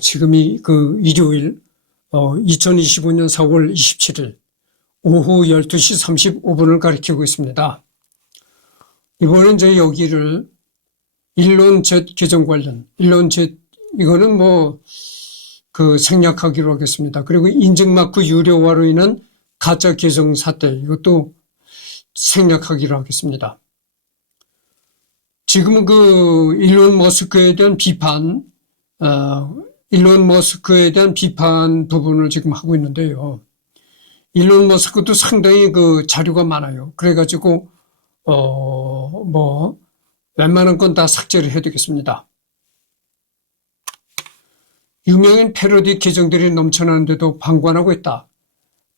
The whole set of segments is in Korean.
지금이 그 일요일 2025년 4월 27일 오후 12시 35분을 가리키고 있습니다. 이번엔 저희 여기를 일론젯 개정 관련, 일론젯 이거는 생략하기로 하겠습니다. 그리고 인증마크 유료화로 인한 가짜 계정 사태, 이것도 생략하기로 하겠습니다. 지금 일론 머스크에 대한 비판 부분을 지금 하고 있는데요. 일론 머스크도 상당히 자료가 많아요. 그래가지고, 웬만한 건 다 삭제를 해두겠습니다. 유명인 패러디 계정들이 넘쳐나는데도 방관하고 있다.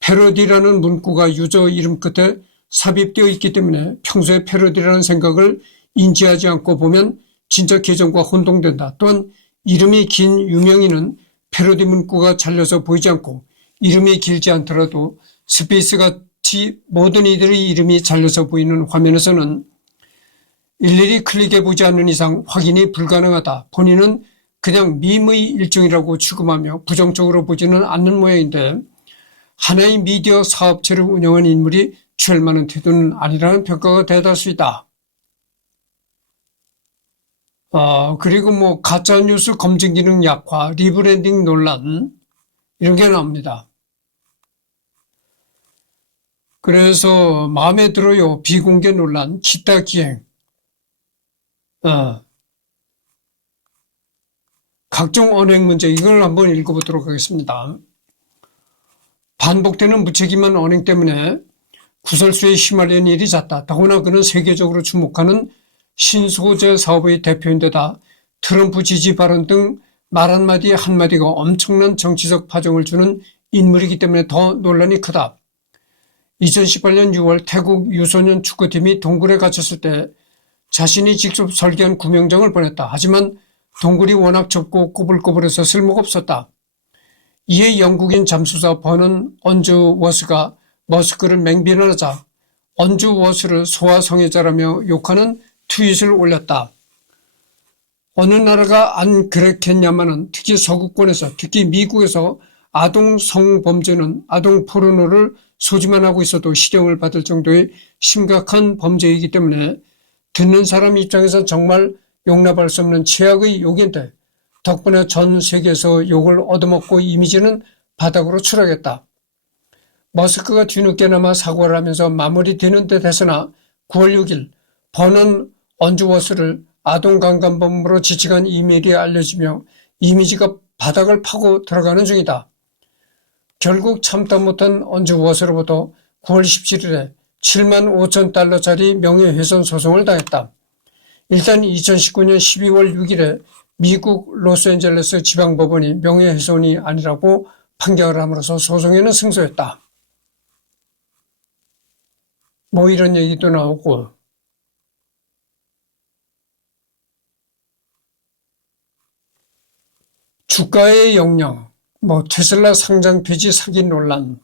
패러디라는 문구가 유저 이름 끝에 삽입되어 있기 때문에 평소에 패러디라는 생각을 인지하지 않고 보면 진짜 계정과 혼동된다. 또한 이름이 긴 유명인은 패러디 문구가 잘려서 보이지 않고 이름이 길지 않더라도 스페이스같이 모든 이들의 이름이 잘려서 보이는 화면에서는 일일이 클릭해보지 않는 이상 확인이 불가능하다. 본인은 그냥 밈의 일종이라고 추금하며 부정적으로 보지는 않는 모양인데 하나의 미디어 사업체를 운영한 인물이 취할 만한 태도는 아니라는 평가가 대다수이다. 그리고 가짜뉴스 검증 기능 약화, 리브랜딩 논란 이런 게 나옵니다. 그래서 마음에 들어요. 비공개 논란, 기타 기행, 각종 언행 문제, 이걸 한번 읽어보도록 하겠습니다. 반복되는 무책임한 언행 때문에 구설수에 휘말리는 일이 잦다. 더구나 그는 세계적으로 주목하는 신소재 사업의 대표인데다 트럼프 지지 발언 등 말 한마디 한마디가 엄청난 정치적 파장을 주는 인물이기 때문에 더 논란이 크다. 2018년 6월 태국 유소년 축구팀이 동굴에 갇혔을 때 자신이 직접 설계한 구명정을 보냈다. 하지만 동굴이 워낙 좁고 꼬불꼬불해서 쓸모가 없었다. 이에 영국인 잠수사 버넌 언즈워스가 머스크를 맹비난하자 언즈워스를 소아성애자라며 욕하는 트윗을 올렸다. 어느 나라가 안 그랬겠냐마는 특히 서구권에서, 특히 미국에서 아동 성범죄는 아동 포르노를 소지만 하고 있어도 실형을 받을 정도의 심각한 범죄이기 때문에 듣는 사람 입장에선 정말 용납할 수 없는 최악의 욕인데 덕분에 전 세계에서 욕을 얻어먹고 이미지는 바닥으로 추락했다. 머스크가 뒤늦게나마 사과를 하면서 마무리되는 듯 했으나 9월 6일 버넌 언즈워스를 아동강간범으로 지칭한 이메일이 알려지며 이미지가 바닥을 파고 들어가는 중이다. 결국 참다 못한 언즈워스로부터 9월 17일에 7만 5천 달러짜리 명예훼손 소송을 당했다. 일단 2019년 12월 6일에 미국 로스앤젤레스 지방법원이 명예훼손이 아니라고 판결을 함으로써 소송에는 승소했다. 이런 얘기도 나오고, 주가의 영향, 테슬라 상장 폐지 사기 논란,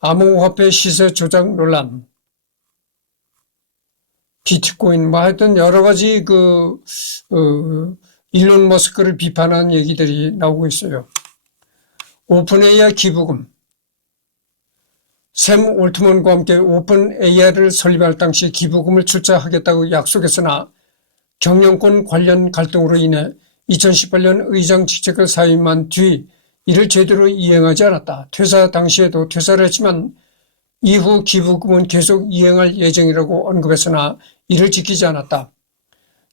암호화폐 시세 조작 논란, 비트코인, 하여튼 여러 가지 일론 머스크를 비판한 얘기들이 나오고 있어요. 오픈 AI 기부금. 샘 올트먼과 함께 오픈 AI를 설립할 당시 기부금을 출자하겠다고 약속했으나 경영권 관련 갈등으로 인해 2018년 의장 직책을 사임한 뒤 이를 제대로 이행하지 않았다. 퇴사 당시에도 퇴사를 했지만 이후 기부금은 계속 이행할 예정이라고 언급했으나 이를 지키지 않았다.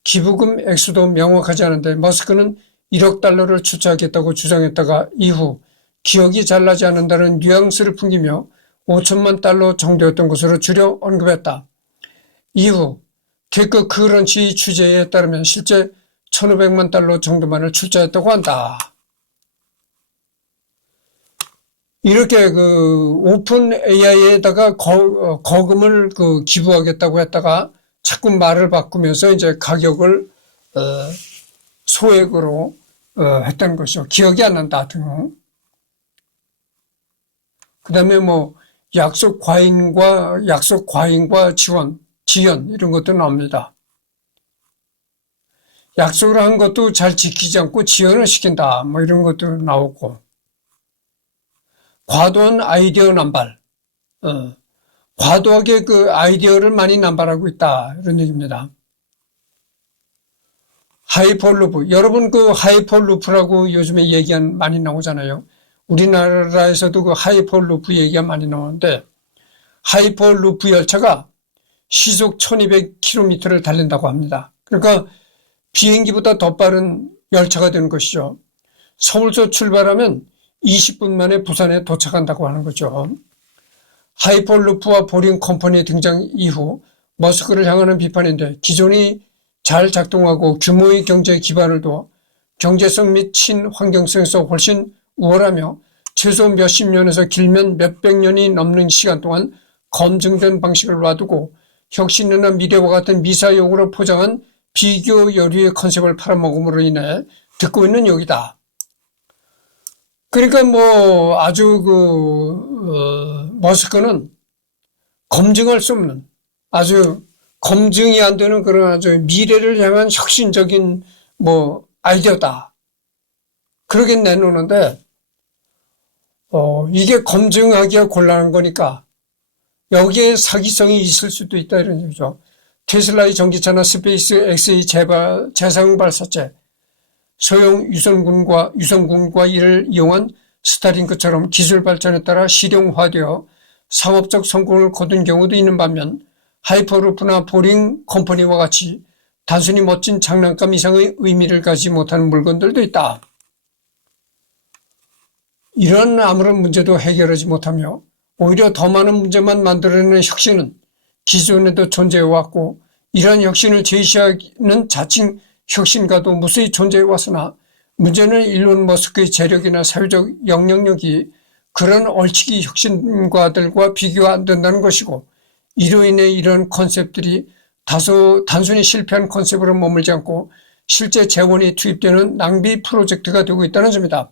기부금 액수도 명확하지 않은데 머스크는 1억 달러를 출자하겠다고 주장했다가 이후 기억이 잘 나지 않는다는 뉘앙스를 풍기며 5천만 달러 정도였던 것으로 줄여 언급했다. 이후 테크 크런치 취재에 따르면 실제 1,500만 달러 정도만을 출자했다고 한다. 이렇게 오픈 AI에다가 거금을 기부하겠다고 했다가 자꾸 말을 바꾸면서 이제 가격을 소액으로 했다는 것이죠. 기억이 안 난다 등. 그다음에 약속 과잉과 지연 이런 것도 나옵니다. 약속을 한 것도 잘 지키지 않고 지연을 시킨다. 뭐 이런 것도 나오고. 과도한 아이디어 남발. 과도하게 그 아이디어를 많이 남발하고 있다. 이런 얘기입니다. 하이퍼루프. 여러분 그 하이퍼루프라고 요즘에 많이 나오잖아요. 우리나라에서도 그 하이퍼루프 얘기가 많이 나오는데 하이퍼루프 열차가 시속 1200km를 달린다고 합니다. 그러니까 비행기보다 더 빠른 열차가 되는 것이죠. 서울서 출발하면 20분 만에 부산에 도착한다고 하는 거죠. 하이퍼루프와 보링 컴퍼니의 등장 이후 머스크를 향하는 비판인데 기존이 잘 작동하고 규모의 경제 기반을 둬 경제성 및 친환경성에서 훨씬 우월하며 최소 몇십 년에서 길면 몇백 년이 넘는 시간 동안 검증된 방식을 놔두고 혁신이나 미래와 같은 미사용으로 포장한 비교 여류의 컨셉을 팔아먹음으로 인해 듣고 있는 욕이다. 그러니까 뭐 아주 머스크는 검증할 수 없는 아주 검증이 안 되는 그런 아주 미래를 향한 혁신적인 아이디어다. 그러게 내놓는데 이게 검증하기가 곤란한 거니까 여기에 사기성이 있을 수도 있다 이런 얘기죠. 테슬라의 전기차나 스페이스 X의 재상 발사체, 소형 유성군과 이를 이용한 스타링크처럼 기술 발전에 따라 실용화되어 상업적 성공을 거둔 경우도 있는 반면 하이퍼루프나 보링 컴퍼니와 같이 단순히 멋진 장난감 이상의 의미를 가지지 못하는 물건들도 있다. 이런 아무런 문제도 해결하지 못하며 오히려 더 많은 문제만 만들어내는 혁신은 기존에도 존재해왔고 이러한 혁신을 제시하는 자칭 혁신가도 무수히 존재해왔으나 문제는 일론 머스크의 재력이나 사회적 영향력이 그런 얼치기 혁신가들과 비교가 안 된다는 것이고 이로 인해 이런 컨셉들이 다소 단순히 실패한 컨셉으로 머물지 않고 실제 재원이 투입되는 낭비 프로젝트가 되고 있다는 점이다.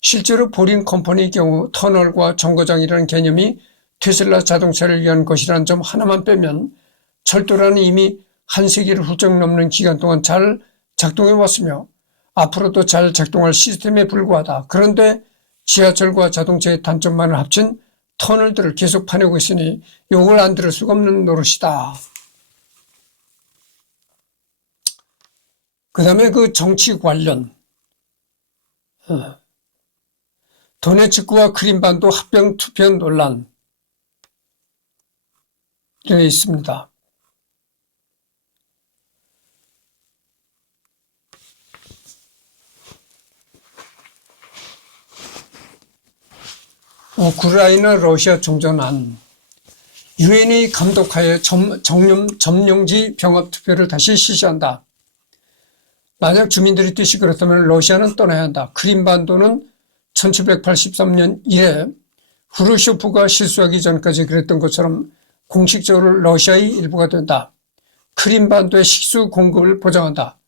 실제로 보링 컴퍼니의 경우 터널과 정거장이라는 개념이 테슬라 자동차를 위한 것이라는 점 하나만 빼면 철도라는 이미 한 세기를 훌쩍 넘는 기간 동안 잘 작동해 왔으며 앞으로도 잘 작동할 시스템에 불과하다. 그런데 지하철과 자동차의 단점만을 합친 터널들을 계속 파내고 있으니 욕을 안 들을 수가 없는 노릇이다. 그 다음에 그 정치 관련 도네츠크와 크림반도 합병 투표 논란 이렇게 있습니다. 우크라이나 러시아 종전안 유엔이 감독하에 점령지 병합 투표를 다시 실시한다. 만약 주민들의 뜻이 그렇다면 러시아는 떠나야 한다. 크림반도는 1783년 이래 후르쇼프가 실수하기 전까지 그랬던 것처럼 공식적으로 러시아의 일부가 된다. 크림반도의 식수 공급을 보장한다.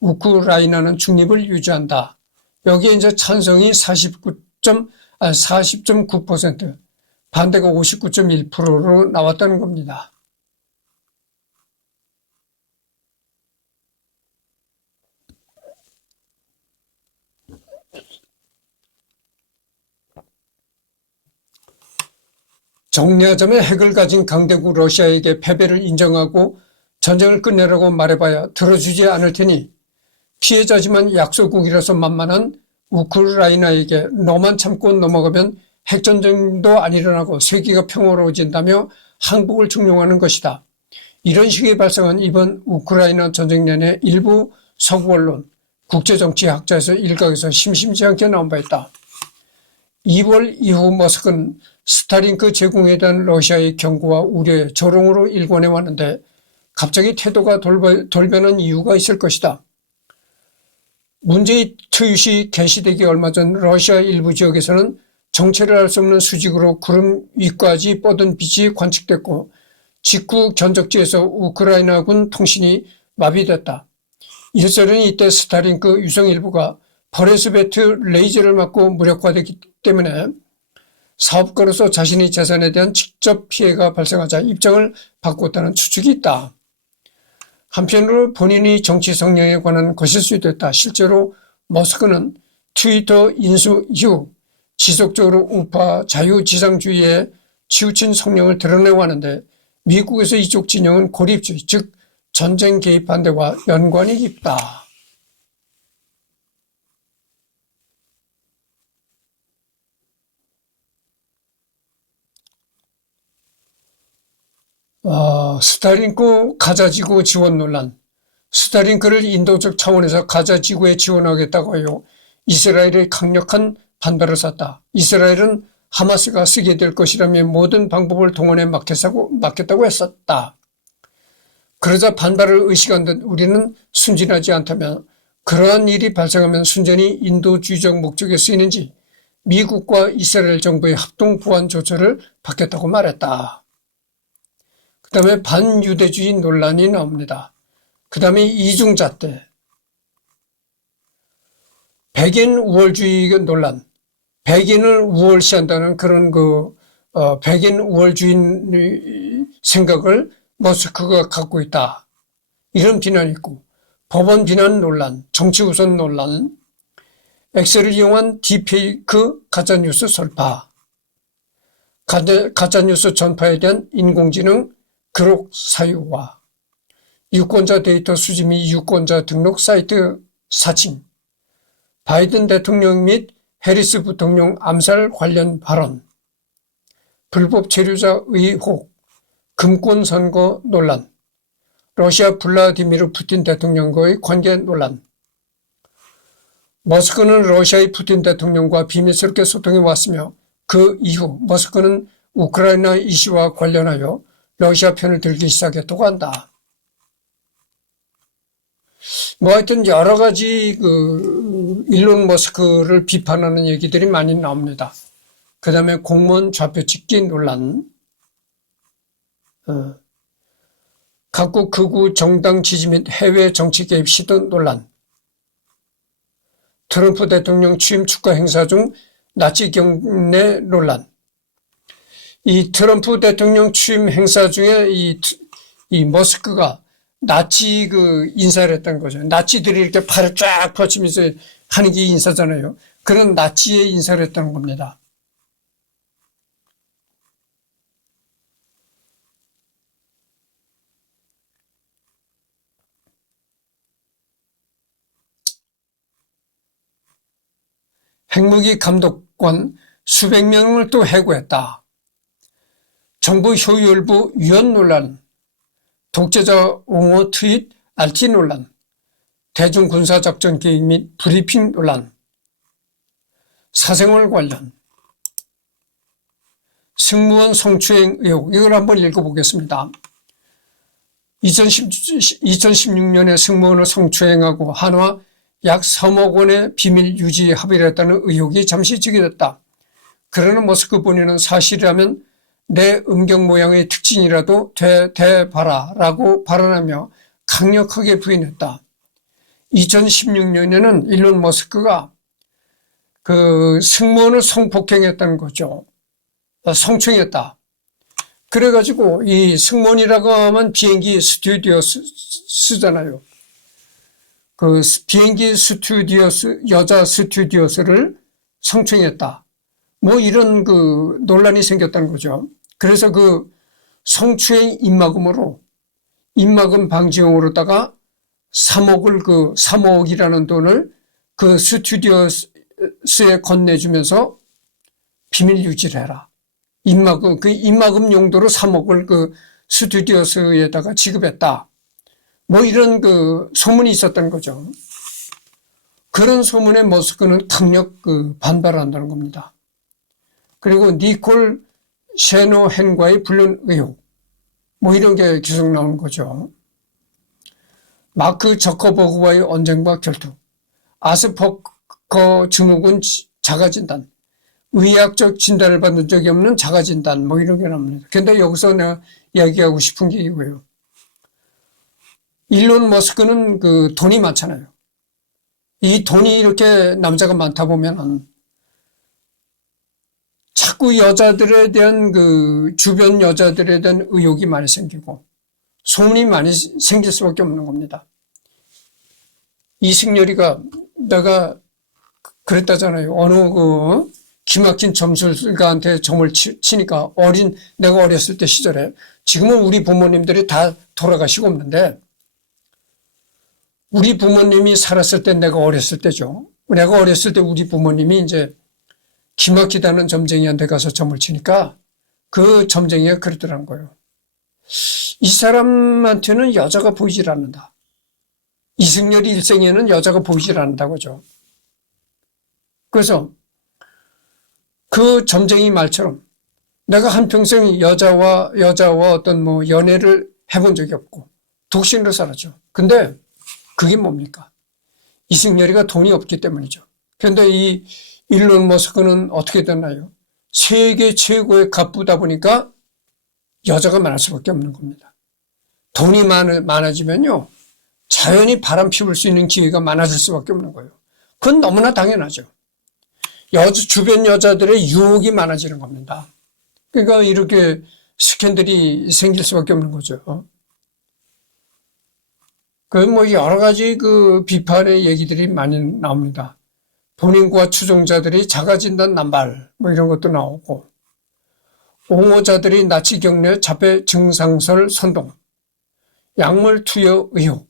우크라이나는 중립을 유지한다. 여기에 이제 찬성이 40.9%, 반대가 59.1%로 나왔다는 겁니다. 정리하자면 핵을 가진 강대국 러시아에게 패배를 인정하고 전쟁을 끝내라고 말해봐야 들어주지 않을 테니 피해자지만 약소국이라서 만만한 우크라이나에게 너만 참고 넘어가면 핵전쟁도 안 일어나고 세계가 평화로워진다며 항복을 종용하는 것이다. 이런 식의 발상은 이번 우크라이나 전쟁 내내 일부 서구 언론, 국제정치학자에서 일각에서 심심치 않게 나온 바 있다. 2월 이후 머스크는 스타링크 제공에 대한 러시아의 경고와 우려에 조롱으로 일관해 왔는데 갑자기 태도가 돌변한 이유가 있을 것이다. 문제의 트윗이 게시되기 얼마 전 러시아 일부 지역에서는 정체를 알 수 없는 수직으로 구름 위까지 뻗은 빛이 관측됐고 직후 견적지에서 우크라이나군 통신이 마비됐다. 일설은 이때 스타링크 유성 일부가 버레스베트 레이저를 맞고 무력화됐기 때문에 사업가로서 자신의 재산에 대한 직접 피해가 발생하자 입장을 바꿨다는 추측이 있다. 한편으로 본인의 정치 성향에 관한 것일 수도 있다. 실제로 머스크는 트위터 인수 이후 지속적으로 우파 자유지상주의에 치우친 성향을 드러내고 하는데 미국에서 이쪽 진영은 고립주의, 즉 전쟁 개입 반대와 연관이 깊다. 스타링크 가자지구 지원 논란. 스타링크를 인도적 차원에서 가자지구에 지원하겠다고 하여 이스라엘의 강력한 반발을 샀다. 이스라엘은 하마스가 쓰게 될 것이라며 모든 방법을 동원해 막겠다고 했었다. 그러자 반발을 의식한 듯 우리는 순진하지 않다며 그러한 일이 발생하면 순전히 인도주의적 목적에 쓰이는지 미국과 이스라엘 정부의 합동 보안 조처를 받겠다고 말했다. 그 다음에 반유대주의 논란이 나옵니다. 그 다음에 이중잣대, 백인 우월주의 논란, 백인을 우월시한다는 그런 백인 우월주의 생각을 머스크가 갖고 있다. 이런 비난이 있고, 법원 비난 논란, 정치 우선 논란, 엑셀을 이용한 딥페이크 가짜뉴스 설파, 가짜뉴스 전파에 대한 인공지능 그록 사유화, 유권자 데이터 수집 및 유권자 등록 사이트 사칭, 바이든 대통령 및 해리스 부통령 암살 관련 발언, 불법 체류자 의혹, 금권 선거 논란, 러시아 블라디미르 푸틴 대통령과의 관계 논란. 머스크는 러시아의 푸틴 대통령과 비밀스럽게 소통해 왔으며 그 이후 머스크는 우크라이나 이슈와 관련하여 러시아 편을 들기 시작했다고 한다. 하여튼 여러 가지 일론 머스크를 비판하는 얘기들이 많이 나옵니다. 그 다음에 공무원 좌표 찍기 논란, 각국 극우 정당 지지 및 해외 정치 개입 시도 논란, 트럼프 대통령 취임 축하 행사 중 나치 경례 논란. 이 트럼프 대통령 취임 행사 중에 이 머스크가 나치 인사를 했던 거죠. 나치들이 이렇게 팔을 쫙 펼치면서 하는 게 인사잖아요. 그런 나치의 인사를 했다는 겁니다. 핵무기 감독관 수백 명을 또 해고했다. 정부 효율부 위원 논란, 독재자 옹호 트윗 RT 논란, 대중군사작전 계획 및 브리핑 논란, 사생활 관련, 승무원 성추행 의혹. 이걸 한번 읽어보겠습니다. 2016년에 승무원을 성추행하고 한화 약 3억 원의 비밀 유지 합의를 했다는 의혹이 잠시 제기됐다. 그러나 머스크 본인은 사실이라면 내 음경 모양의 특징이라도 대봐라 라고 발언하며 강력하게 부인했다. 2016년에는 일론 머스크가 승무원을 성폭행했다는 거죠. 성추행했다. 그래가지고 이 승무원이라고 하면 비행기 스튜디오스잖아요. 비행기 여자 스튜디오스를 성추행했다. 이런 논란이 생겼다는 거죠. 그래서 성추행 입막음으로 입막음 방지용으로다가 3억이라는 돈을 스튜디오스에 건네주면서 비밀 유지를 해라. 입막음 용도로 3억을 스튜디오스에다가 지급했다. 이런 소문이 있었다는 거죠. 그런 소문에 머스크는 강력 반발한다는 겁니다. 그리고 니콜 셰노헨과의 불륜 의혹, 이런 게 계속 나오는 거죠. 마크 저커버그와의 언쟁과 결투, 아스퍼거 증후군 자가진단, 의학적 진단을 받은 적이 없는 자가진단, 이런 게 나옵니다. 근데 여기서 내가 이야기하고 싶은 게 이거예요. 일론 머스크는 돈이 많잖아요. 이 돈이 이렇게 남자가 많다 보면은 자꾸 여자들에 대한 주변 여자들에 대한 의혹이 많이 생기고 소문이 많이 생길 수밖에 없는 겁니다. 이승열이가 내가 그랬다잖아요. 어느 기막힌 점술가한테 점을 치니까 내가 어렸을 때 시절에, 지금은 우리 부모님들이 다 돌아가시고 없는데 우리 부모님이 살았을 때 내가 어렸을 때죠. 내가 어렸을 때 우리 부모님이 이제 기막히다는 점쟁이한테 가서 점을 치니까 그 점쟁이가 그러더라는 거예요. 이 사람한테는 여자가 보이질 않는다. 이승열이 일생에는 여자가 보이질 않는다고죠. 그래서 그 점쟁이 말처럼 내가 한평생 여자와 어떤 연애를 해본 적이 없고 독신으로 살았죠. 근데 그게 뭡니까? 이승열이가 돈이 없기 때문이죠. 그런데 이 일론 머스크는 어떻게 됐나요? 세계 최고의 갑부다 보니까 여자가 많을 수밖에 없는 겁니다. 돈이 많아지면요, 자연히 바람 피울 수 있는 기회가 많아질 수밖에 없는 거예요. 그건 너무나 당연하죠. 주변 여자들의 유혹이 많아지는 겁니다. 그러니까 이렇게 스캔들이 생길 수밖에 없는 거죠. 여러 가지 비판의 얘기들이 많이 나옵니다. 본인과 추종자들이 자가진단 남발, 이런 것도 나오고, 옹호자들이 나치 경례 자폐 증상설 선동, 약물 투여 의혹,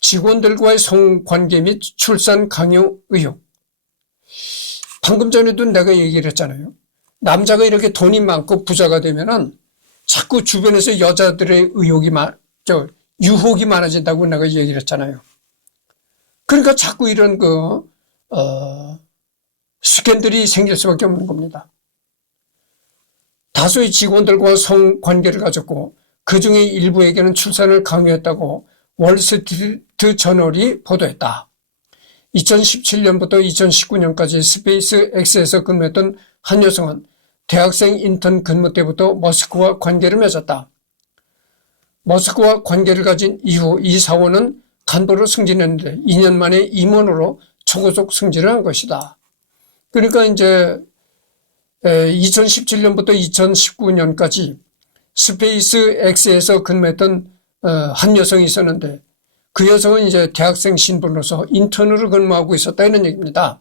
직원들과의 성관계 및 출산 강요 의혹. 방금 전에도 내가 얘기를 했잖아요. 남자가 이렇게 돈이 많고 부자가 되면은 자꾸 주변에서 여자들의 유혹이 많아진다고 내가 얘기를 했잖아요. 그러니까 자꾸 이런 스캔들이 생길 수밖에 없는 겁니다. 다수의 직원들과 성관계를 가졌고 그중에 일부에게는 출산을 강요했다고 월스트리트 저널이 보도했다. 2017년부터 2019년까지 스페이스 X에서 근무했던 한 여성은 대학생 인턴 근무 때부터 머스크와 관계를 맺었다. 머스크와 관계를 가진 이후 이 사원은 간부로 승진했는데 2년 만에 임원으로 초고속 승진을 한 것이다. 그러니까 이제 2017년부터 2019년까지 스페이스 X에서 근무했던 한 여성이 있었는데 그 여성은 이제 대학생 신분으로서 인턴으로 근무하고 있었다 이런 얘기입니다.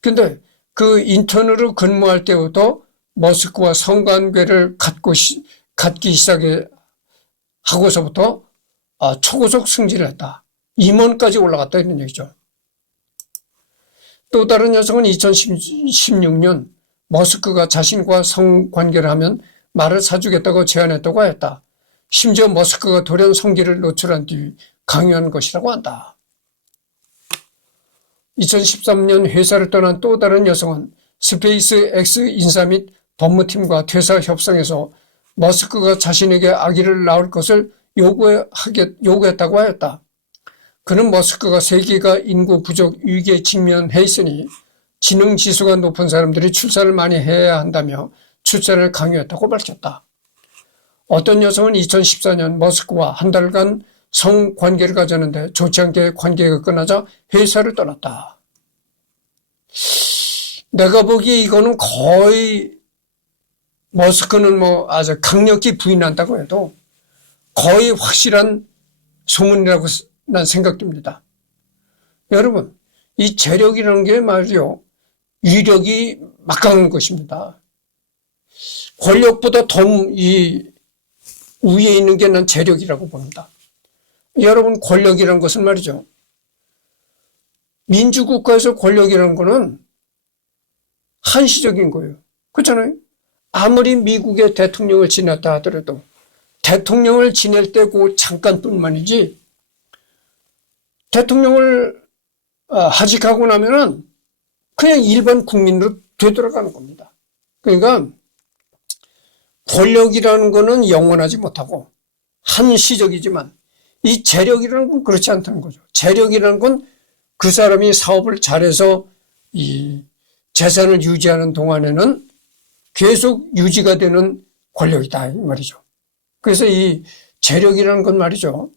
근데 그 인턴으로 근무할 때부터 머스크와 성관계를 갖기 시작해 하고서부터 초고속 승진을 했다. 임원까지 올라갔다 이런 얘기죠. 또 다른 여성은 2016년 머스크가 자신과 성관계를 하면 말을 사주겠다고 제안했다고 했다. 심지어 머스크가 돌연 성기를 노출한 뒤 강요한 것이라고 한다. 2013년 회사를 떠난 또 다른 여성은 스페이스 X 인사 및 법무팀과 퇴사 협상에서 머스크가 자신에게 아기를 낳을 것을 요구했다고 하였다. 그는 머스크가 세계가 인구 부족 위기에 직면해 있으니 지능 지수가 높은 사람들이 출산을 많이 해야 한다며 출산을 강요했다고 밝혔다. 어떤 여성은 2014년 머스크와 한 달간 성관계를 가졌는데 좋지 않게 관계가 끝나자 회사를 떠났다. 내가 보기에 이거는 거의 머스크는 아주 강력히 부인한다고 해도 거의 확실한 소문이라고 난 생각됩니다. 여러분, 이 재력이라는 게 말이요, 위력이 막강한 것입니다. 권력보다 더 위에 있는 게 난 재력이라고 봅니다. 여러분, 권력이라는 것은 말이죠, 민주국가에서 권력이라는 거는 한시적인 거예요. 그렇잖아요? 아무리 미국의 대통령을 지냈다 하더라도 대통령을 지낼 때 그 잠깐뿐만이지 대통령을 하직하고 나면은 그냥 일반 국민으로 되돌아가는 겁니다. 그러니까 권력이라는 거는 영원하지 못하고 한시적이지만 이 재력이라는 건 그렇지 않다는 거죠. 재력이라는 건 그 사람이 사업을 잘해서 이 재산을 유지하는 동안에는 계속 유지가 되는 권력이다 이 말이죠. 그래서 이 재력이라는 건 말이죠,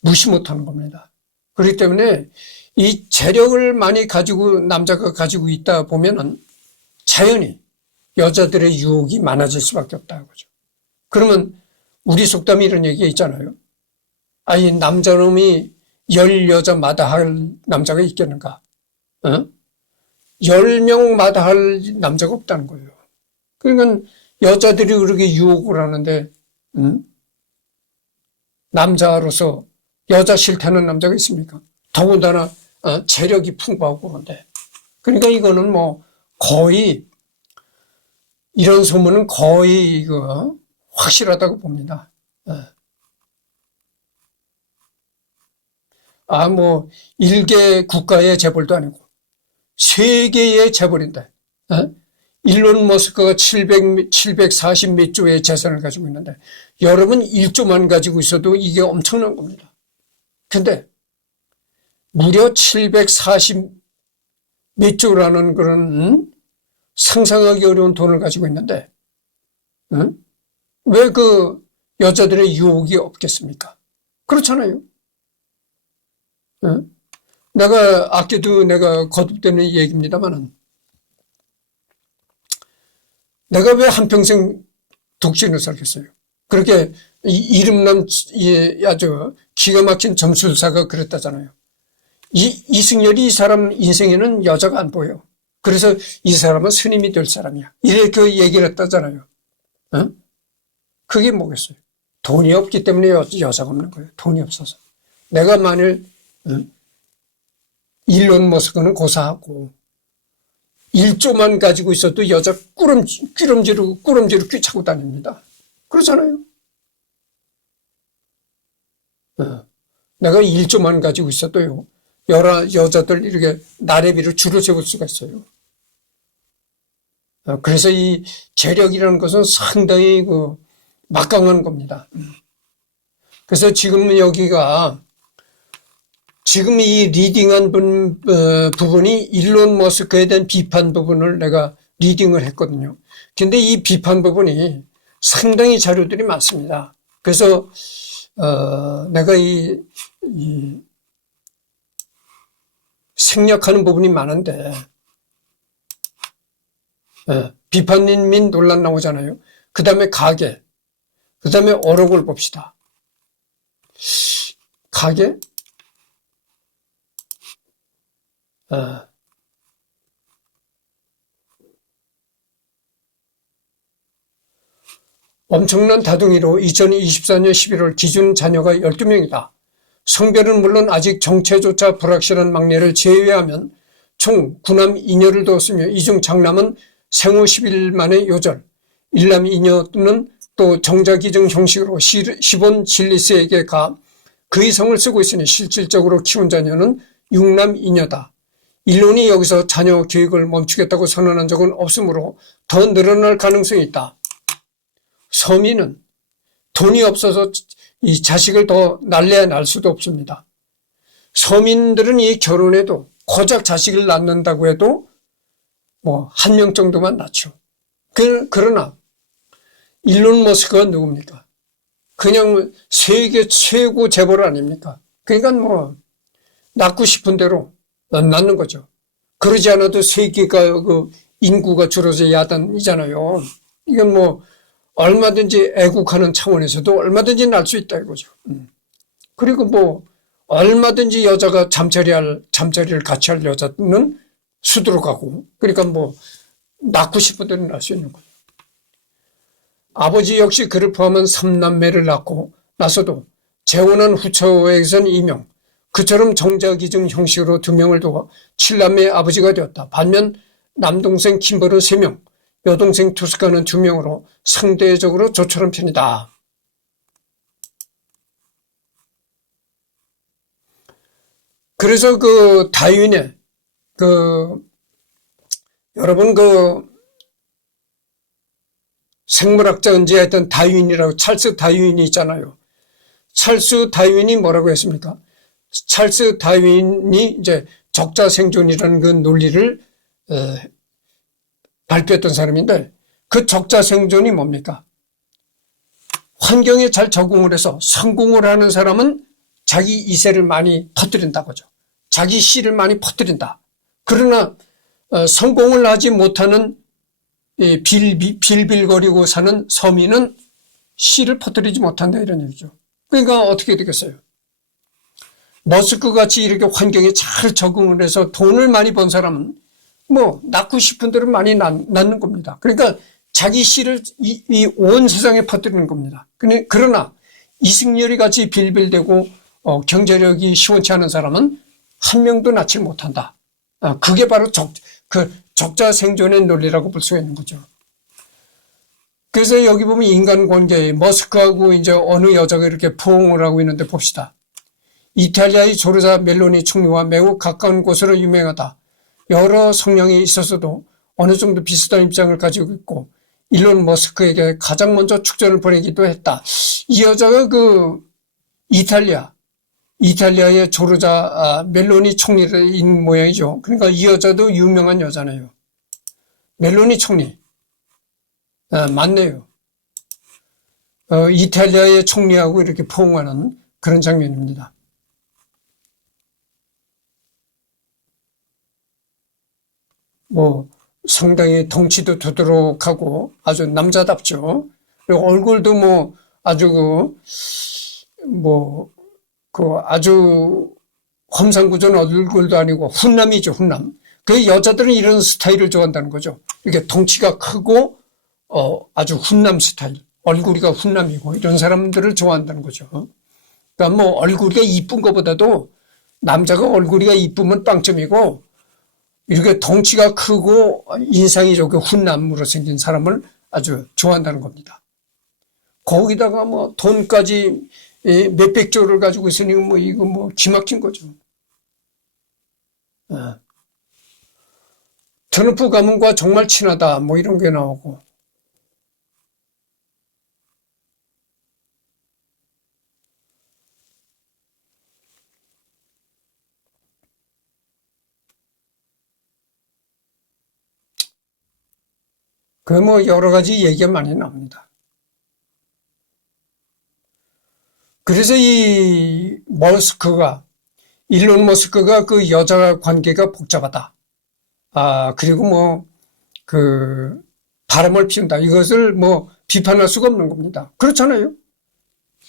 무시 못하는 겁니다. 그렇기 때문에 이 재력을 많이 남자가 가지고 있다 보면은 자연히 여자들의 유혹이 많아질 수밖에 없다는 거죠. 그러면 우리 속담에 이런 얘기가 있잖아요. 아니, 남자놈이 10여자 마다할 남자가 있겠는가? 어? 10명 마다할 남자가 없다는 거예요. 그러니까 여자들이 그렇게 유혹을 하는데 남자로서 여자 싫다는 남자가 있습니까? 더군다나 재력이 풍부하고 그런데. 그러니까 이거는 뭐 거의 이런 소문은 거의 이거 확실하다고 봅니다. 뭐 일개 국가의 재벌도 아니고 세계의 재벌인데 일론 머스크가 740 몇 조의 재산을 가지고 있는데 여러분 1조만 가지고 있어도 이게 엄청난 겁니다. 근데 무려 740 몇 조라는 그런 상상하기 어려운 돈을 가지고 있는데 왜 그 여자들의 유혹이 없겠습니까? 그렇잖아요. 내가 아껴도 내가 거듭되는 얘기입니다만은 내가 왜 한평생 독신을 살겠어요? 그렇게 이름난 아주 기가 막힌 점술사가 그랬다잖아요. 이승열이 이 사람 인생에는 여자가 안 보여. 그래서 이 사람은 스님이 될 사람이야. 이렇게 얘기를 했다잖아요. 그게 뭐겠어요? 돈이 없기 때문에 여자가 없는 거예요. 돈이 없어서. 내가 만일 일론 머스크는 고사하고 1조만 가지고 있어도 여자 꾸럼지로 꿰차고 다닙니다. 그렇잖아요. 내가 1조만 가지고 있어도요. 여자들 이렇게 나래비를 줄을 세울 수가 있어요. 그래서 이 재력이라는 것은 상당히 막강한 겁니다. 그래서 지금 여기가 지금 이 리딩한 부분이 일론 머스크에 대한 비판 부분을 내가 리딩을 했거든요. 근데 이 비판 부분이 상당히 자료들이 많습니다. 그래서 내가 이 생략하는 부분이 많은데 비판 및 논란 나오잖아요. 그 다음에 가계, 그 다음에 어록을 봅시다. 가계? 엄청난 다둥이로 2024년 11월 기준 자녀가 12명이다. 성별은 물론 아직 정체조차 불확실한 막내를 제외하면 총 9남 2녀를 두었으며 이 중 장남은 생후 10일 만에 요절, 1남 2녀는 또 정자기증 형식으로 시본 진리스에게 가 그의 성을 쓰고 있으니 실질적으로 키운 자녀는 6남 2녀다. 일론이 여기서 자녀 교육을 멈추겠다고 선언한 적은 없으므로 더 늘어날 가능성이 있다. 서민은 돈이 없어서 이 자식을 더 날래야 날 수도 없습니다. 서민들은 이 결혼해도 고작 자식을 낳는다고 해도 뭐 한 명 정도만 낳죠. 그러나 일론 머스크가 누굽니까? 그냥 세계 최고 재벌 아닙니까? 그러니까 뭐 낳고 싶은 대로 낳는 거죠. 그러지 않아도 세계가 인구가 줄어서 야단이잖아요. 이건 뭐 얼마든지 애국하는 차원에서도 얼마든지 낳을 수 있다 이거죠. 그리고 뭐 얼마든지 여자가 잠자리를 같이 할 여자는 수두룩하고 그러니까 뭐 낳고 싶은 대로 낳을 수 있는 거예요. 아버지 역시 그를 포함한 3남매를 낳고 나서도 재혼한 후처에게선 2명, 그처럼 정자기증 형식으로 2명을 두어 7남매의 아버지가 되었다. 반면 남동생 킴버는 3명, 여동생 투스카는 2명으로 상대적으로 조촐한 편이다. 그래서 다윈의 여러분 생물학자 은지했던 다윈이라고 찰스 다윈이 있잖아요. 찰스 다윈이 뭐라고 했습니까? 찰스 다윈이 이제 적자생존이라는 그 논리를 발표했던 사람인데 그 적자생존이 뭡니까? 환경에 잘 적응을 해서 성공을 하는 사람은 자기 이세를 많이 퍼뜨린다고죠. 자기 씨를 많이 퍼뜨린다. 그러나 성공을 하지 못하는 빌빌거리고 사는 서민은 씨를 퍼뜨리지 못한다 이런 얘기죠. 그러니까 어떻게 되겠어요? 머스크 같이 이렇게 환경에 잘 적응을 해서 돈을 많이 번 사람은 뭐 낳고 싶은 대로 많이 낳는 겁니다. 그러니까 자기 씨를 온 세상에 퍼뜨리는 겁니다. 그러나 이승열이 같이 빌빌대고 경제력이 시원치 않은 사람은 한 명도 낳지 못한다. 그게 바로 적자 생존의 논리라고 볼 수가 있는 거죠. 그래서 여기 보면 인간관계에 머스크하고 이제 어느 여자가 이렇게 포옹을 하고 있는데 봅시다. 이탈리아의 조르자 멜로니 총리와 매우 가까운 곳으로 유명하다. 여러 성향이 있어서도 어느 정도 비슷한 입장을 가지고 있고 일론 머스크에게 가장 먼저 축전을 벌이기도 했다. 이 여자가 이탈리아의 조르자 멜로니 총리인 모양이죠. 그러니까 이 여자도 유명한 여자네요. 멜로니 총리. 맞네요. 이탈리아의 총리하고 이렇게 포옹하는 그런 장면입니다. 상당히 덩치도 두드러하고 아주 남자답죠. 그리고 얼굴도 아주 아주 험상궂은 얼굴도 아니고 훈남이죠, 훈남. 그 여자들은 이런 스타일을 좋아한다는 거죠. 이렇게 덩치가 크고 아주 훈남 스타일, 얼굴이가 훈남이고 이런 사람들을 좋아한다는 거죠. 그러니까 얼굴이 이쁜 것보다도 남자가 얼굴이 이쁘면 빵점이고 이렇게 덩치가 크고 인상이 좋게 훈남으로 생긴 사람을 아주 좋아한다는 겁니다. 거기다가 돈까지 몇백 조를 가지고 있으니 이거 기막힌 거죠. 트럼프 가문과 정말 친하다 이런 게 나오고. 여러 가지 얘기가 많이 나옵니다. 그래서 일론 머스크가 그 여자 관계가 복잡하다. 그리고 바람을 피운다. 이것을 비판할 수가 없는 겁니다. 그렇잖아요.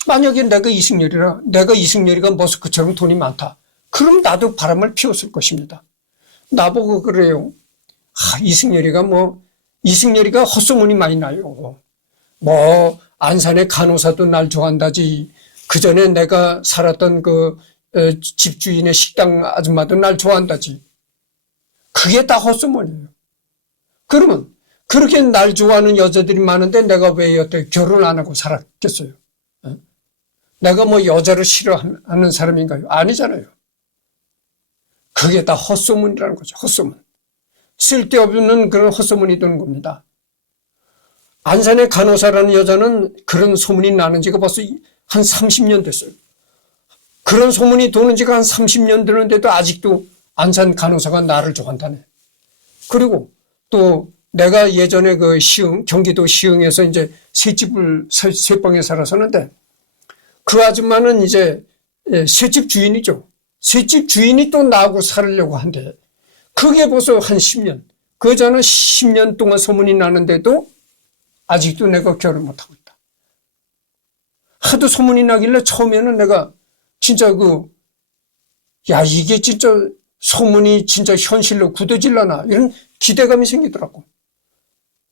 만약에 내가 이승열이가 머스크처럼 돈이 많다. 그럼 나도 바람을 피웠을 것입니다. 나보고 그래요. 이승열이가 헛소문이 많이 나요. 안산의 간호사도 날 좋아한다지. 그 전에 내가 살았던 집주인의 식당 아줌마도 날 좋아한다지. 그게 다 헛소문이에요. 그러면 그렇게 날 좋아하는 여자들이 많은데 내가 왜 여태 결혼 안 하고 살았겠어요? 내가 여자를 싫어하는 사람인가요? 아니잖아요. 그게 다 헛소문이라는 거죠. 헛소문. 쓸데없는 그런 헛소문이 도는 겁니다. 안산의 간호사라는 여자는 그런 소문이 나는 지가 벌써 한 30년 됐어요. 그런 소문이 도는 지가 한 30년 되는데도 아직도 안산 간호사가 나를 좋아한다네. 그리고 또 내가 예전에 경기도 시흥에서 이제 세 방에 살았었는데 그 아줌마는 이제 셋집 주인이죠. 셋집 주인이 또 나하고 살으려고 한대. 그게 벌써 한 10년. 그 전에 10년 동안 소문이 나는데도 아직도 내가 결혼 못하고 있다. 하도 소문이 나길래 처음에는 내가 진짜 이게 진짜 소문이 진짜 현실로 굳어질라나 이런 기대감이 생기더라고.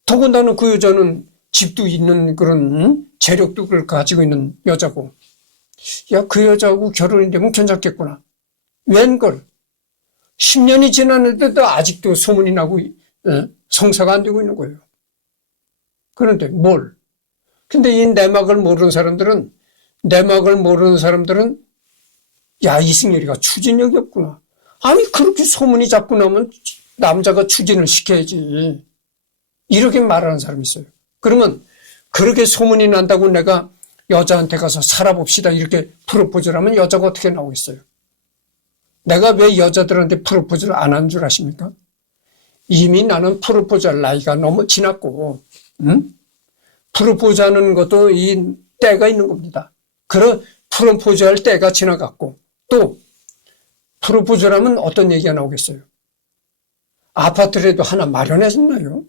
더군다나 그 여자는 집도 있는 그런 재력도 가지고 있는 여자고. 그 여자하고 결혼이 되면 괜찮겠구나. 웬걸. 10년이 지났는데도 아직도 소문이 나고 성사가 안 되고 있는 거예요. 그런데 근데 이 내막을 모르는 사람들은 이승열이가 추진력이 없구나. 아니 그렇게 소문이 자꾸 나면 남자가 추진을 시켜야지. 이렇게 말하는 사람이 있어요. 그러면 그렇게 소문이 난다고 내가 여자한테 가서 살아봅시다 이렇게 프로포즈를 하면 여자가 어떻게 나오겠어요? 내가 왜 여자들한테 프로포즈를 안 한 줄 아십니까? 이미 나는 프로포즈할 나이가 너무 지났고 프로포즈하는 것도 이 때가 있는 겁니다. 그런 프로포즈할 때가 지나갔고 또 프로포즈를 하면 어떤 얘기가 나오겠어요? 아파트라도 하나 마련해줬나요?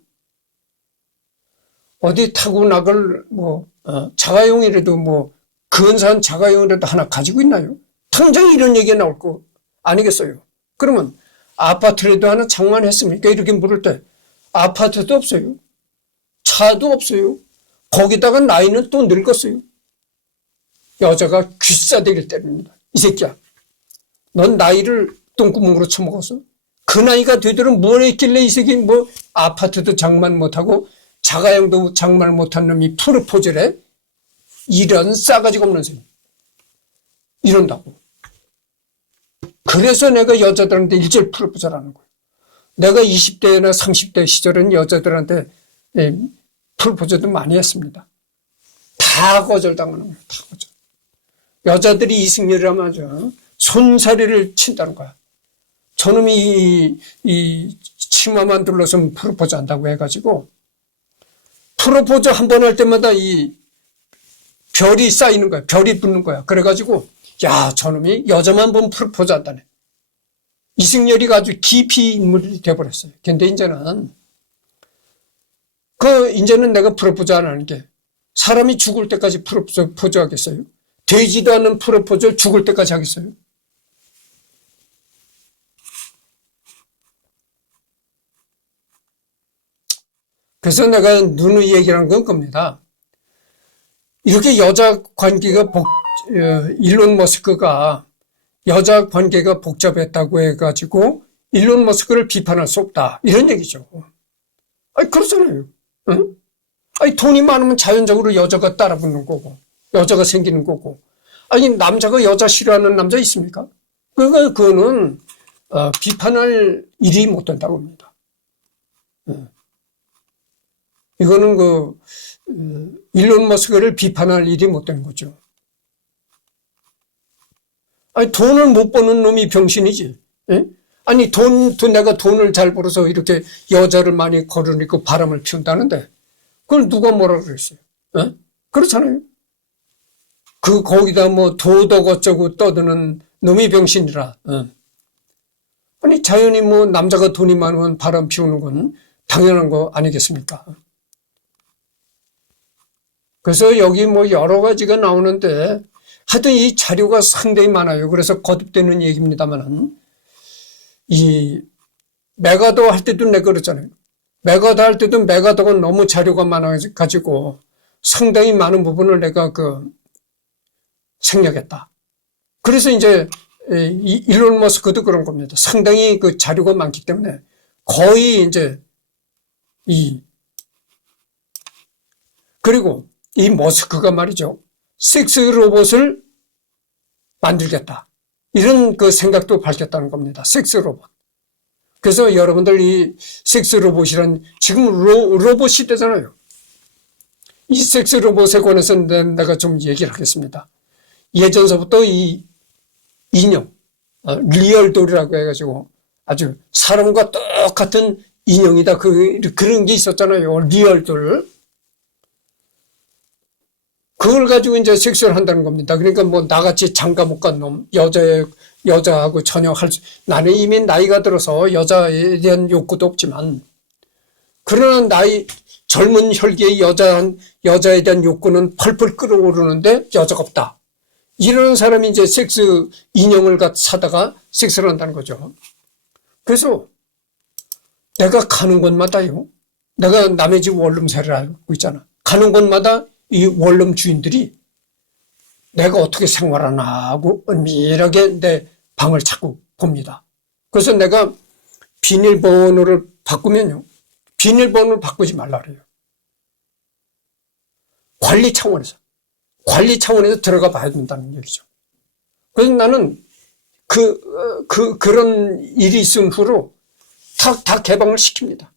어디 타고나갈 자가용이라도 근사한 자가용이라도 하나 가지고 있나요? 당장 이런 얘기가 나올 거 아니겠어요? 그러면 아파트라도 하나 장만했습니까? 이렇게 물을 때 아파트도 없어요. 차도 없어요. 거기다가 나이는 또 늙었어요. 여자가 귀싸대기를 때립니다. 이 새끼야, 넌 나이를 똥구멍으로 쳐먹었어? 그 나이가 되도록 뭘 했길래 이 새끼 아파트도 장만 못하고 자가용도 장만 못한 놈이 프로포즈를 해? 이런 싸가지가 없는 소리. 이런다고. 그래서 내가 여자들한테 일절 프로포즈를 하는 거예요. 내가 20대나 30대 시절은 여자들한테 프로포즈도 많이 했습니다. 다 거절당하는 거예요. 다 거절. 여자들이 이승열이라면 아주 손사리를 친다는 거야. 저놈이 이 치마만 둘러서 프로포즈 한다고 해가지고 프로포즈 한 번 할 때마다 이 별이 쌓이는 거야. 별이 붙는 거야. 그래가지고 야, 저놈이 여자만 보면 프로포즈 한다네. 이승열이가 아주 깊이 인물이 돼버렸어요. 근데 이제는 이제는 내가 프로포즈 안 하는 게 사람이 죽을 때까지 프로포즈 하겠어요? 되지도 않는 프로포즈를 죽을 때까지 하겠어요? 그래서 내가 누누이 얘기하는 건 겁니다. 이렇게 여자 관계가 일론 머스크가 여자 관계가 복잡했다고 해가지고 일론 머스크를 비판할 수 없다. 이런 얘기죠. 아니, 그렇잖아요. 응? 아니, 돈이 많으면 자연적으로 여자가 따라붙는 거고, 여자가 생기는 거고. 아니, 남자가 여자 싫어하는 남자 있습니까? 그거는, 비판할 일이 못 된다고 합니다. 이거는 일론 머스크를 비판할 일이 못 되는 거죠. 아니, 돈을 못 버는 놈이 병신이지. 예? 아니, 내가 돈을 잘 벌어서 이렇게 여자를 많이 거르니까 바람을 피운다는데, 그걸 누가 뭐라 그랬어요? 예? 그렇잖아요. 거기다 도덕 어쩌고 떠드는 놈이 병신이라. 예. 아니, 자연히 남자가 돈이 많으면 바람 피우는 건 당연한 거 아니겠습니까? 그래서 여기 여러 가지가 나오는데, 하여튼 이 자료가 상당히 많아요. 그래서 거듭되는 얘기입니다만은, 이 메가더 할 때도 내가 그랬잖아요. 메가더 할 때도 메가더가 너무 자료가 많아가지고 상당히 많은 부분을 내가 생략했다. 그래서 이제 일론 머스크도 그런 겁니다. 상당히 자료가 많기 때문에 거의 이제 그리고 이 머스크가 말이죠. 섹스 로봇을 만들겠다. 이런 생각도 밝혔다는 겁니다. 섹스 로봇. 그래서 여러분들 이 섹스 로봇이란 지금 로봇 시대잖아요. 이 섹스 로봇에 관해서 내가 좀 얘기를 하겠습니다. 예전서부터 이 인형, 리얼돌이라고 해가지고 아주 사람과 똑같은 인형이다. 그런 게 있었잖아요. 리얼돌. 그걸 가지고 이제 섹스를 한다는 겁니다. 그러니까 나같이 장가 못 간 놈, 여자하고 전혀 나는 이미 나이가 들어서 여자에 대한 욕구도 없지만, 그러나 젊은 혈기의 여자에 대한 욕구는 펄펄 끓어오르는데 여자가 없다. 이런 사람이 이제 섹스 인형을 사다가 섹스를 한다는 거죠. 그래서 내가 가는 곳마다요, 내가 남의 집 원룸살이를 하고 있잖아. 가는 곳마다 이 원룸 주인들이 내가 어떻게 생활하나 하고 은밀하게 내 방을 자꾸 봅니다. 그래서 내가 비밀번호를 바꾸면요, 비밀번호를 바꾸지 말라 그래요. 관리 차원에서 들어가 봐야 된다는 얘기죠. 그래서 나는 그런 일이 있은 후로 다 개방을 시킵니다.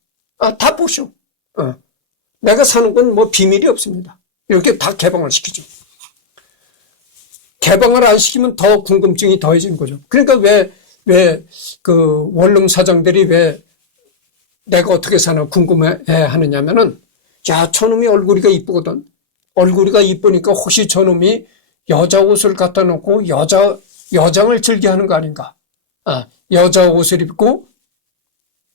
다 보쇼. 내가 사는 건 비밀이 없습니다. 이렇게 다 개방을 시키죠. 개방을 안 시키면 더 궁금증이 더해지는 거죠. 그러니까 왜 원룸 사장들이 왜 내가 어떻게 사나 궁금해 하느냐면은, 야, 저놈이 얼굴이가 이쁘거든. 얼굴이가 이쁘니까 혹시 저놈이 여자 옷을 갖다 놓고 여장을 즐겨 하는 거 아닌가. 여자 옷을 입고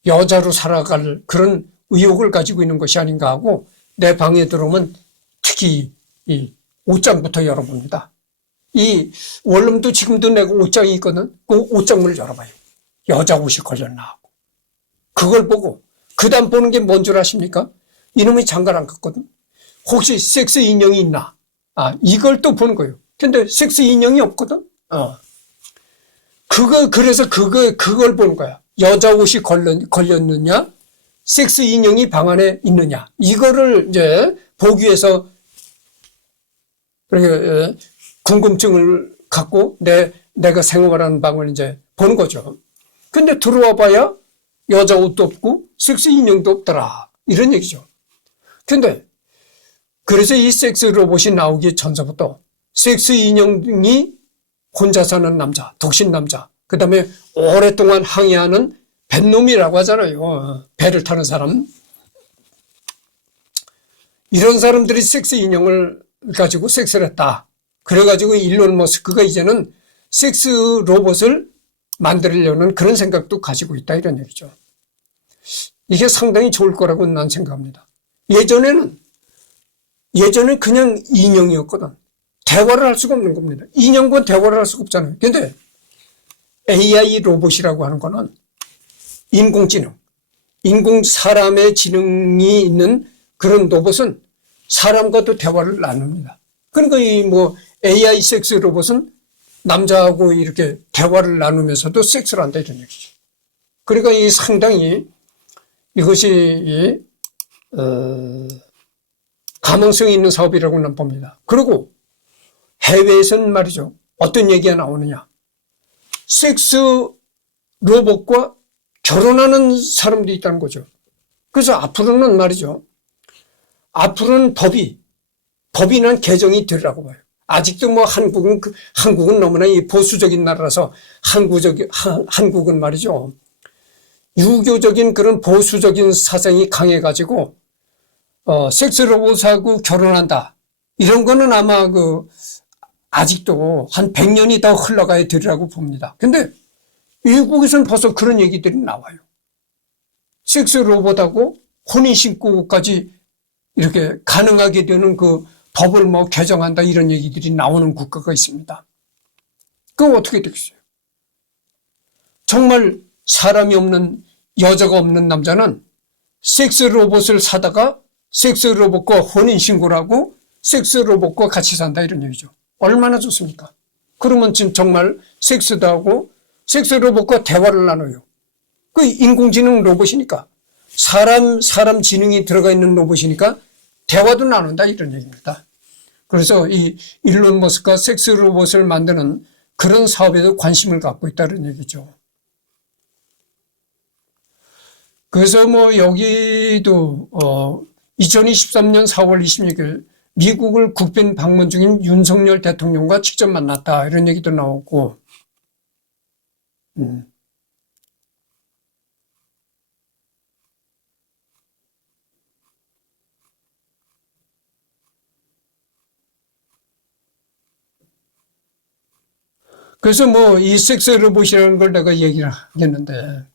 여자로 살아갈 그런 의욕을 가지고 있는 것이 아닌가 하고 내 방에 들어오면 특히 이 옷장부터 열어봅니다. 이 원룸도 지금도 내가 옷장이 있거든. 그 옷장문을 열어봐요. 여자 옷이 걸렸나 하고. 그걸 보고 그 다음 보는 게 뭔 줄 아십니까? 이놈이 장가를 안 갔거든. 혹시 섹스 인형이 있나? 이걸 또 보는 거예요. 근데 섹스 인형이 없거든. 그래서 그걸 보는 거야. 여자 옷이 걸렸느냐? 섹스 인형이 방 안에 있느냐? 이거를 이제 보기 위해서 궁금증을 갖고 내가 생활하는 방을 이제 보는 거죠. 근데 들어와 봐야 여자 옷도 없고 섹스 인형도 없더라. 이런 얘기죠. 근데 그래서 이 섹스 로봇이 나오기 전서부터 섹스 인형이 혼자 사는 남자, 독신 남자, 그 다음에 오랫동안 항해하는 뱃놈이라고 하잖아요. 배를 타는 사람. 이런 사람들이 섹스 인형을 가지고 섹스를 했다. 그래가지고 일론 머스크가 이제는 섹스 로봇을 만들려는 그런 생각도 가지고 있다 이런 얘기죠. 이게 상당히 좋을 거라고 난 생각합니다. 예전에는 그냥 인형이었거든. 대화를 할 수가 없는 겁니다. 인형과 대화를 할 수가 없잖아요. 근데 AI 로봇이라고 하는 거는 인공지능, 사람의 지능이 있는 그런 로봇은 사람과도 대화를 나눕니다. 그러니까 AI 섹스 로봇은 남자하고 이렇게 대화를 나누면서도 섹스를 한다 이런 얘기죠. 그러니까 이 상당히 이것이 가망성이 있는 사업이라고 난 봅니다. 그리고 해외에서는 말이죠. 어떤 얘기가 나오느냐. 섹스 로봇과 결혼하는 사람도 있다는 거죠. 그래서 앞으로는 말이죠. 앞으로는 법이란 개정이 되리라고 봐요. 아직도 한국은 너무나 보수적인 나라라서 한국은 말이죠. 유교적인 그런 보수적인 사상이 강해가지고, 섹스 로봇하고 결혼한다. 이런 거는 아마 아직도 한 100년이 더 흘러가야 되리라고 봅니다. 근데 외국에서는 벌써 그런 얘기들이 나와요. 섹스 로봇하고 혼인신고까지 이렇게 가능하게 되는 그 법을 개정한다 이런 얘기들이 나오는 국가가 있습니다. 그거 어떻게 되겠어요? 정말 사람이 없는, 여자가 없는 남자는 섹스 로봇을 사다가 섹스 로봇과 혼인신고를 하고 섹스 로봇과 같이 산다 이런 얘기죠. 얼마나 좋습니까? 그러면 지금 정말 섹스도 하고 섹스 로봇과 대화를 나눠요. 그 인공지능 로봇이니까 사람 지능이 들어가 있는 로봇이니까 대화도 나눈다 이런 얘기입니다. 그래서 이 일론 머스크가 섹스 로봇을 만드는 그런 사업에도 관심을 갖고 있다는 얘기죠. 그래서 여기도 2023년 4월 26일 미국을 국빈 방문 중인 윤석열 대통령과 직접 만났다 이런 얘기도 나오고 그래서 이 섹스 로봇이라는 걸 내가 얘기를 하겠는데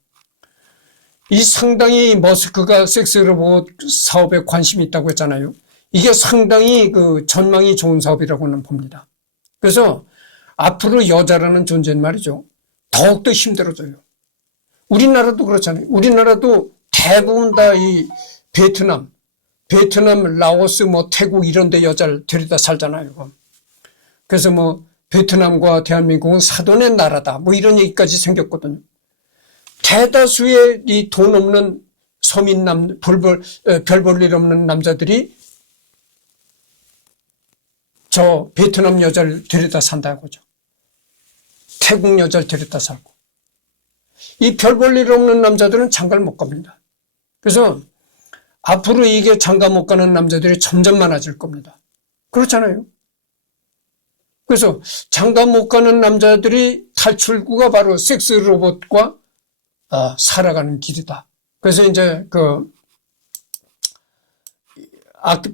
이 상당히 머스크가 섹스 로봇 사업에 관심이 있다고 했잖아요. 이게 상당히 전망이 좋은 사업이라고는 봅니다. 그래서 앞으로 여자라는 존재는 말이죠. 더욱더 힘들어져요. 우리나라도 그렇잖아요. 우리나라도 대부분 다 이 베트남, 라오스, 태국 이런 데 여자를 데려다 살잖아요. 그래서 베트남과 대한민국은 사돈의 나라다. 이런 얘기까지 생겼거든요. 대다수의 이 돈 없는 서민 별 볼 일 없는 남자들이 저 베트남 여자를 데려다 산다고 하죠. 태국 여자를 데려다 살고. 이 별 볼 일 없는 남자들은 장가를 못 갑니다. 그래서 앞으로 이게 장가 못 가는 남자들이 점점 많아질 겁니다. 그렇잖아요. 그래서 장가 못 가는 남자들이 탈출구가 바로 섹스 로봇과 살아가는 길이다. 그래서 이제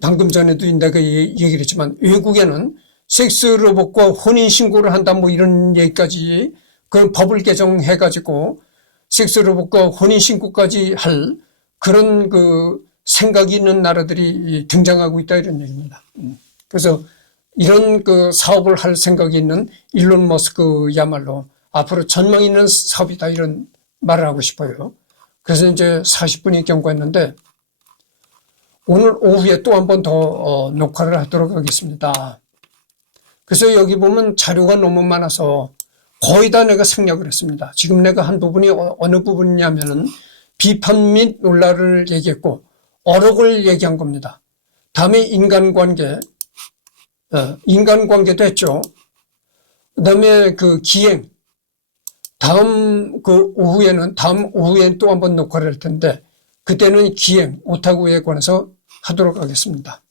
방금 전에도 내가 얘기를 했지만 외국에는 섹스 로봇과 혼인 신고를 한다 이런 얘기까지 그 법을 개정해 가지고 섹스 로봇과 혼인 신고까지 할 그런 생각이 있는 나라들이 등장하고 있다 이런 얘기입니다. 그래서 이런 그 사업을 할 생각이 있는 일론 머스크야말로 앞으로 전망 있는 사업이다 이런 말을 하고 싶어요. 그래서 이제 40분이 경과했는데 오늘 오후에 또 한 번 더 녹화를 하도록 하겠습니다. 그래서 여기 보면 자료가 너무 많아서 거의 다 내가 생략을 했습니다. 지금 내가 한 부분이 어느 부분이냐면은 비판 및 논란을 얘기했고 어록을 얘기한 겁니다. 다음에 인간관계도 했죠. 그 다음에 그 기행, 다음 오후에는 또 한 번 녹화를 할 텐데 그때는 기행, 오타쿠에 관해서 하도록 하겠습니다.